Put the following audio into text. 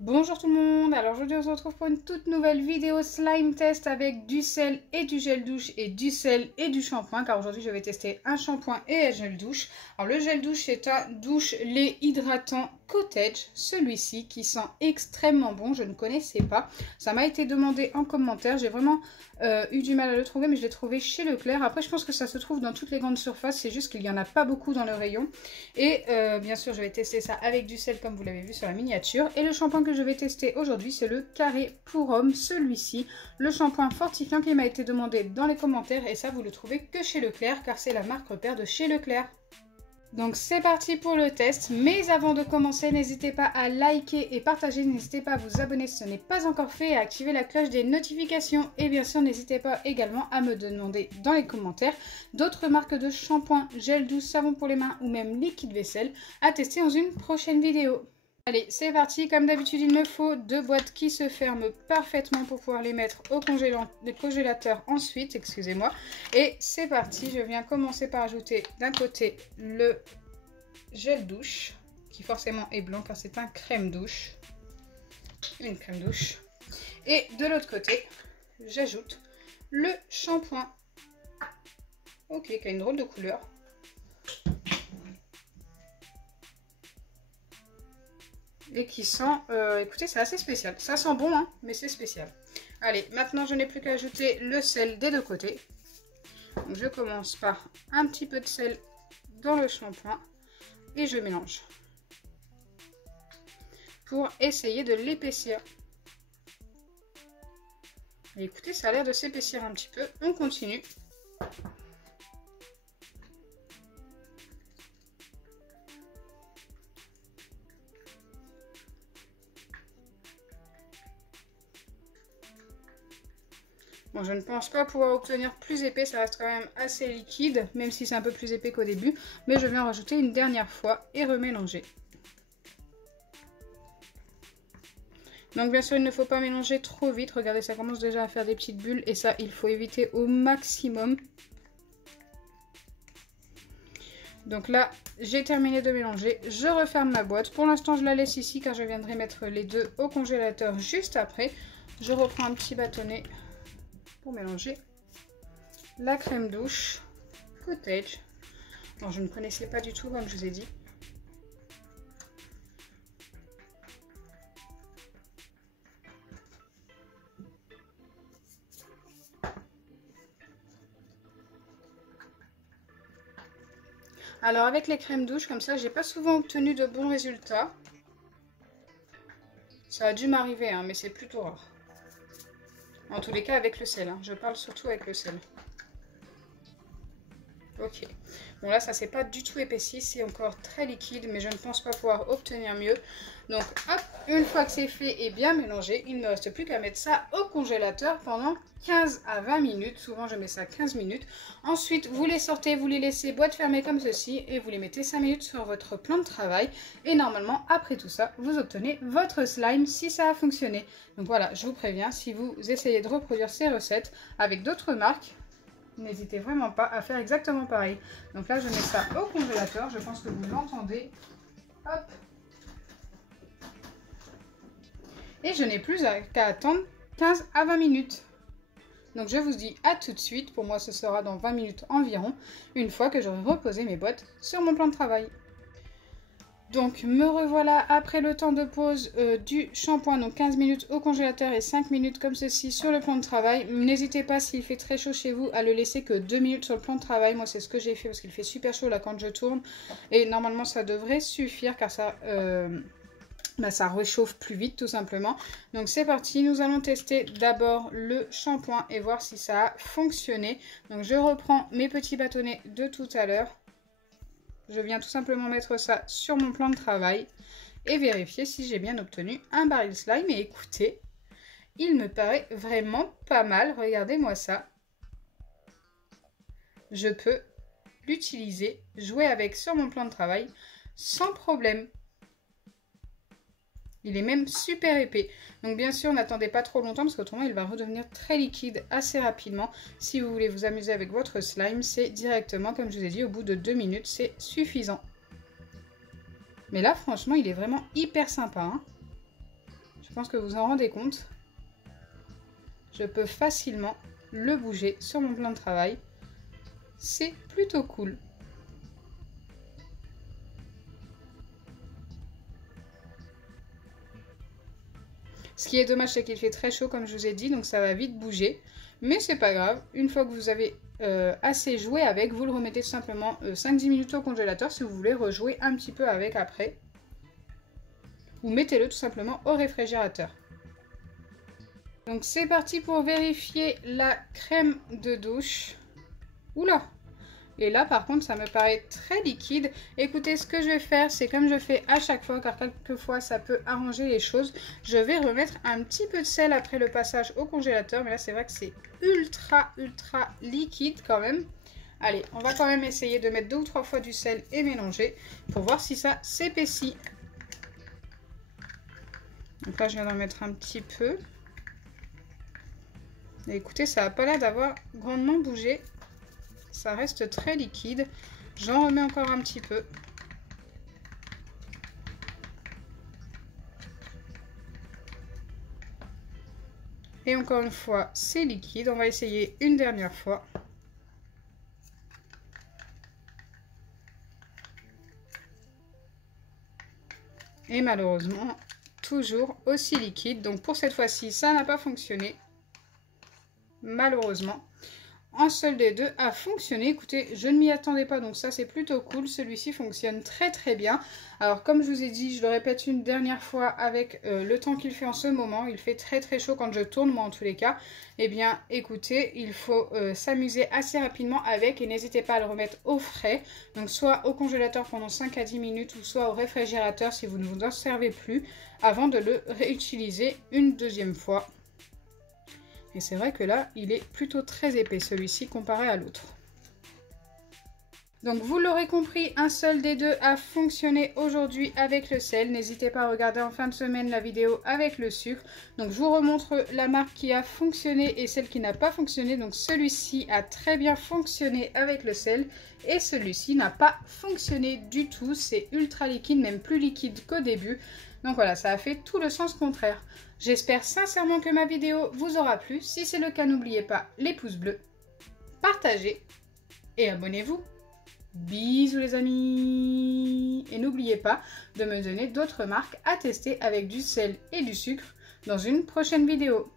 Bonjour tout le monde, alors aujourd'hui on se retrouve pour une toute nouvelle vidéo slime test avec du sel et du gel douche et du sel et du shampoing, car aujourd'hui je vais tester un shampoing et un gel douche. Alors le gel douche c'est un douche lait hydratant Cottage, celui-ci qui sent extrêmement bon, je ne connaissais pas, ça m'a été demandé en commentaire, j'ai vraiment eu du mal à le trouver mais je l'ai trouvé chez Leclerc. Après je pense que ça se trouve dans toutes les grandes surfaces, c'est juste qu'il n'y en a pas beaucoup dans le rayon. Et bien sûr je vais tester ça avec du sel comme vous l'avez vu sur la miniature. Et le shampoing que je vais tester aujourd'hui c'est le Carré pour homme, celui-ci, le shampoing fortifiant qui m'a été demandé dans les commentaires, et ça vous le trouvez que chez Leclerc car c'est la marque repère de chez Leclerc. Donc c'est parti pour le test, mais avant de commencer, n'hésitez pas à liker et partager, n'hésitez pas à vous abonner si ce n'est pas encore fait et à activer la cloche des notifications. Et bien sûr, n'hésitez pas également à me demander dans les commentaires d'autres marques de shampoing, gel douce, savon pour les mains ou même liquide vaisselle à tester dans une prochaine vidéo. Allez, c'est parti. Comme d'habitude, il me faut deux boîtes qui se ferment parfaitement pour pouvoir les mettre au congélateur ensuite, excusez-moi. Et c'est parti, je viens commencer par ajouter d'un côté le gel douche, qui forcément est blanc car c'est un crème douche. Une crème douche. Et de l'autre côté, j'ajoute le shampoing. Ok, qui a une drôle de couleur. Et qui sent, écoutez, c'est assez spécial. Ça sent bon, hein, mais c'est spécial. Allez, maintenant je n'ai plus qu'à ajouter le sel des deux côtés. Donc, je commence par un petit peu de sel dans le shampoing et je mélange pour essayer de l'épaissir. Écoutez, ça a l'air de s'épaissir un petit peu. On continue. Bon, je ne pense pas pouvoir obtenir plus épais, ça reste quand même assez liquide, même si c'est un peu plus épais qu'au début. Mais je viens en rajouter une dernière fois et remélanger. Donc bien sûr, il ne faut pas mélanger trop vite. Regardez, ça commence déjà à faire des petites bulles et ça, il faut éviter au maximum. Donc là, j'ai terminé de mélanger. Je referme ma boîte. Pour l'instant, je la laisse ici car je viendrai mettre les deux au congélateur juste après. Je reprends un petit bâtonnet pour mélanger la crème douche Cottage. Bon, je ne connaissais pas du tout comme je vous ai dit. Alors avec les crèmes douches comme ça, j'ai pas souvent obtenu de bons résultats. Ça a dû m'arriver, hein, mais c'est plutôt rare. En tous les cas avec le sel, hein. Je parle surtout avec le sel. Ok, bon là ça s'est pas du tout épaissi, c'est encore très liquide, mais je ne pense pas pouvoir obtenir mieux. Donc hop, une fois que c'est fait et bien mélangé, il ne me reste plus qu'à mettre ça au congélateur pendant 15 à 20 minutes. Souvent je mets ça 15 minutes. Ensuite vous les sortez, vous les laissez boîte fermée comme ceci et vous les mettez 5 minutes sur votre plan de travail. Et normalement après tout ça, vous obtenez votre slime si ça a fonctionné. Donc voilà, je vous préviens, si vous essayez de reproduire ces recettes avec d'autres marques, n'hésitez vraiment pas à faire exactement pareil. Donc là, je mets ça au congélateur. Je pense que vous l'entendez. Hop. Et je n'ai plus qu'à attendre 15 à 20 minutes. Donc je vous dis à tout de suite. Pour moi, ce sera dans 20 minutes environ, une fois que j'aurai reposé mes boîtes sur mon plan de travail. Donc me revoilà après le temps de pause du shampoing, donc 15 minutes au congélateur et 5 minutes comme ceci sur le plan de travail. N'hésitez pas, s'il fait très chaud chez vous, à le laisser que 2 minutes sur le plan de travail. Moi c'est ce que j'ai fait parce qu'il fait super chaud là quand je tourne. Et normalement ça devrait suffire car ça, ça réchauffe plus vite tout simplement. Donc c'est parti, nous allons tester d'abord le shampoing et voir si ça a fonctionné. Donc je reprends mes petits bâtonnets de tout à l'heure. Je viens tout simplement mettre ça sur mon plan de travail et vérifier si j'ai bien obtenu un baril slime. Et écoutez, il me paraît vraiment pas mal. Regardez-moi ça. Je peux l'utiliser, jouer avec sur mon plan de travail sans problème. Il est même super épais. Donc bien sûr, n'attendez pas trop longtemps parce qu'autrement, il va redevenir très liquide assez rapidement. Si vous voulez vous amuser avec votre slime, c'est directement, comme je vous ai dit, au bout de 2 minutes, c'est suffisant. Mais là, franchement, il est vraiment hyper sympa, hein. pense que vous vous en rendez compte. Je peux facilement le bouger sur mon plan de travail. C'est plutôt cool. Ce qui est dommage, c'est qu'il fait très chaud, comme je vous ai dit, donc ça va vite bouger. Mais c'est pas grave, une fois que vous avez assez joué avec, vous le remettez tout simplement 5-10 minutes au congélateur si vous voulez rejouer un petit peu avec après. Ou mettez-le tout simplement au réfrigérateur. Donc c'est parti pour vérifier la crème de douche. Oula! Et là par contre ça me paraît très liquide. Écoutez, ce que je vais faire, c'est comme je fais à chaque fois, car quelquefois ça peut arranger les choses. Je vais remettre un petit peu de sel après le passage au congélateur. Mais là c'est vrai que c'est ultra liquide quand même. Allez, on va quand même essayer de mettre 2 ou 3 fois du sel et mélanger pour voir si ça s'épaissit. Donc là je viens d'en mettre un petit peu. Et écoutez, ça n'a pas l'air d'avoir grandement bougé. Ça reste très liquide. J'en remets encore un petit peu. Et encore une fois, c'est liquide. On va essayer une dernière fois. Et malheureusement, toujours aussi liquide. Donc pour cette fois-ci, ça n'a pas fonctionné. Malheureusement. Un seul des deux a fonctionné. Écoutez, je ne m'y attendais pas, donc ça c'est plutôt cool. Celui-ci fonctionne très bien. Alors comme je vous ai dit, je le répète une dernière fois, avec le temps qu'il fait en ce moment, il fait très chaud quand je tourne, moi en tous les cas. Eh bien écoutez, il faut s'amuser assez rapidement avec, et n'hésitez pas à le remettre au frais. Donc soit au congélateur pendant 5 à 10 minutes, ou soit au réfrigérateur si vous ne vous en servez plus, avant de le réutiliser une deuxième fois. Et c'est vrai que là, il est plutôt très épais celui-ci comparé à l'autre. Donc vous l'aurez compris, un seul des deux a fonctionné aujourd'hui avec le sel. N'hésitez pas à regarder en fin de semaine la vidéo avec le sucre. Donc je vous remontre la marque qui a fonctionné et celle qui n'a pas fonctionné. Donc celui-ci a très bien fonctionné avec le sel et celui-ci n'a pas fonctionné du tout. C'est ultra liquide, même plus liquide qu'au début. Donc voilà, ça a fait tout le sens contraire. J'espère sincèrement que ma vidéo vous aura plu. Si c'est le cas, n'oubliez pas les pouces bleus, partagez et abonnez-vous. Bisous les amis! Et n'oubliez pas de me donner d'autres marques à tester avec du sel et du sucre dans une prochaine vidéo.